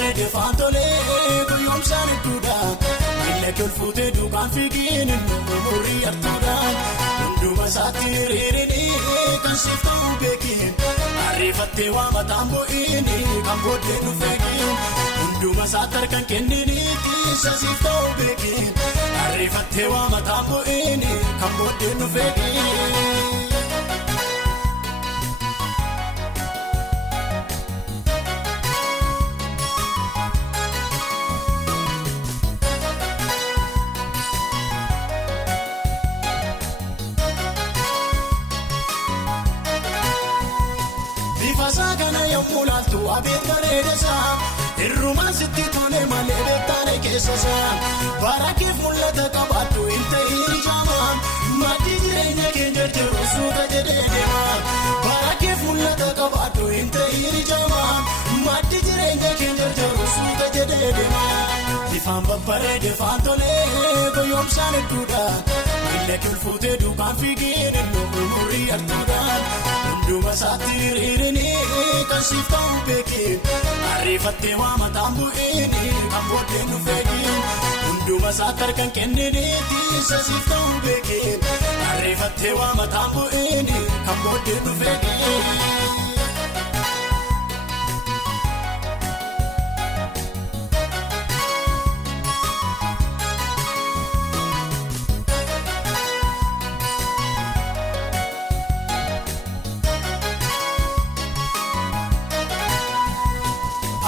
babbareede faantolee guyyoomsaan hedduudha miila kolfuutee duukaan fiigiin umurii artuudhaan hunduma isaatti hiriirinii kan siif ta'uu beekin ariifattee waa mataan bu'iin kan booddee nu feekin hunduma isaatti harkaan kenniniitti isa siif ta'uu beekin ariifattee waa mataan bu'iin kan booddee nu feekin. Bifasaa kana yommuu laaltu abeet bareedasaa irrumaan sitti tole malee beektaane keessasaa barakeef mul'ata qabaattu hin ta'in ijaamaa maatii jireenya keenya jiru suuta jedhee deemaa barakeef mul'ata qabaattu hin ta'in ijaamaa maatii jireenya keenya jiru suuta jedhee deemaa bifaan babbareede faantolee guyyoomsaan hedduudha miila kolfuutee duukaan fiigiin umurii artuudhaan hunduma isaatti hiriirinii kan siif ta'uu beekin ariifattee waa mataan bu'iin kan booddee nu feekin hunduma isaatti harkaan kenniniitti isa siif ta'uu beekin ariifattee waa mataan bu'iin kan booddee nu feekin.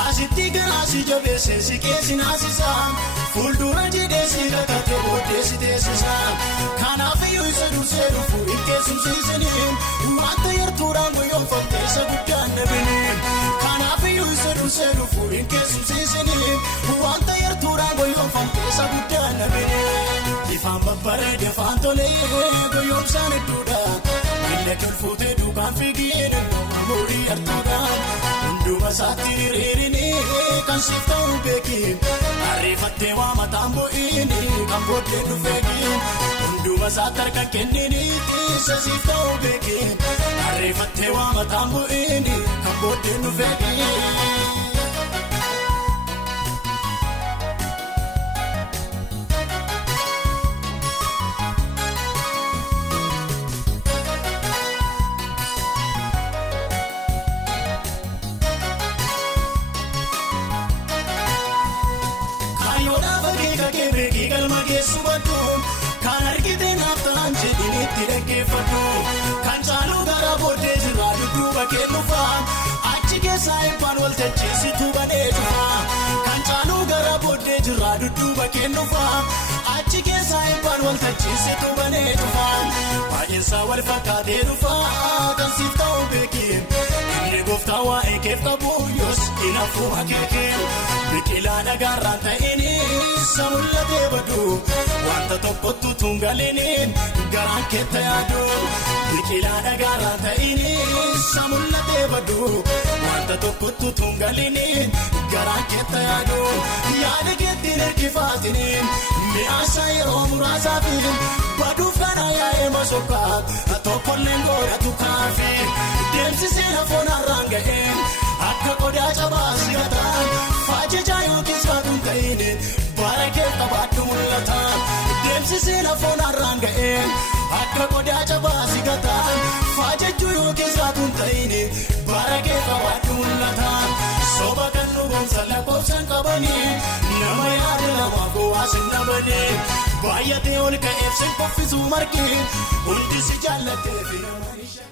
Asitti garaasi jabeessee si keessi naasisaa fuuldura jedhee si kakate booddee si teessisaa kanaaf iyyuu isa dursee dhufu hin keessumsiisiniin wanta yartuudhaan guyyoomfattee isa guddaan dhabiniin kanaaf iyyuu isa dursee dhufu hin keessumsiisiniin wanta yartuudhaan guyyoomfattee isa guddaan dhabiniin bifaan babbareede faantolee guyyoomsaan hedduudha miila kolfuutee duukaan fiigiin umurii artuudhaan hunduma isaatti hiriirinii kan siif ta'uu beekin ariifattee waa mataan bu'iin kan booddee nu feekin hunduma isaatti harkaan kenniniitti isa siif ta'uu beekin ariifattee waa mataan bu'iin kan booddee nu feekin. Kan argite naaftaan jedhinitti dhaggeeffadhu kan caaluu gara booddee jira dudduuba kennuufaa achi keessaa eebbaan waltajjiisitu banee dhufa kan caaluu gara booddee jira dudduuba kennuufaa achi keessaa eebbaan waltajjiisitu banee dhufa baay'insaa wal fakkaatee dhufa kan siif ta'uu beekin inni gooftaa waa'ee keef qabu yoos hinaafuu akeekeen biqilaa dhagaarraan ta'ini isa mul'atee badu wanta tokkottu tungaliniin garaan keetta yaadu biqilaa dhagaarraan ta'ini isa mul'atee badu wanta tokkottu tungaliniin garaan keetta yaadu yaada keettiin hirkifaatiniin mi'aasa yeroo muraasaafin baduuf kana yaa'ee masokkaa tokkolleen godhatu kaafi deemsisee lafoonarraan ga'een akka qodaa cabaa sigataan faajjajaa yookiis faatuun ta'in barakeef qabaadhu mul'ata deemsisee lafoonarraan ga'een akka qodaa cabaa sigataan faajjajuu yookiis faatuun ta'in barakeef qabaadhu mul'ata soba kan nu boonsa lakkoofsan qabanii nama yaada lama gowwaas hin dhabanii baay'atee ol ka'eef sin qoffisuu margi hundi si jaallatee fi nama ishee.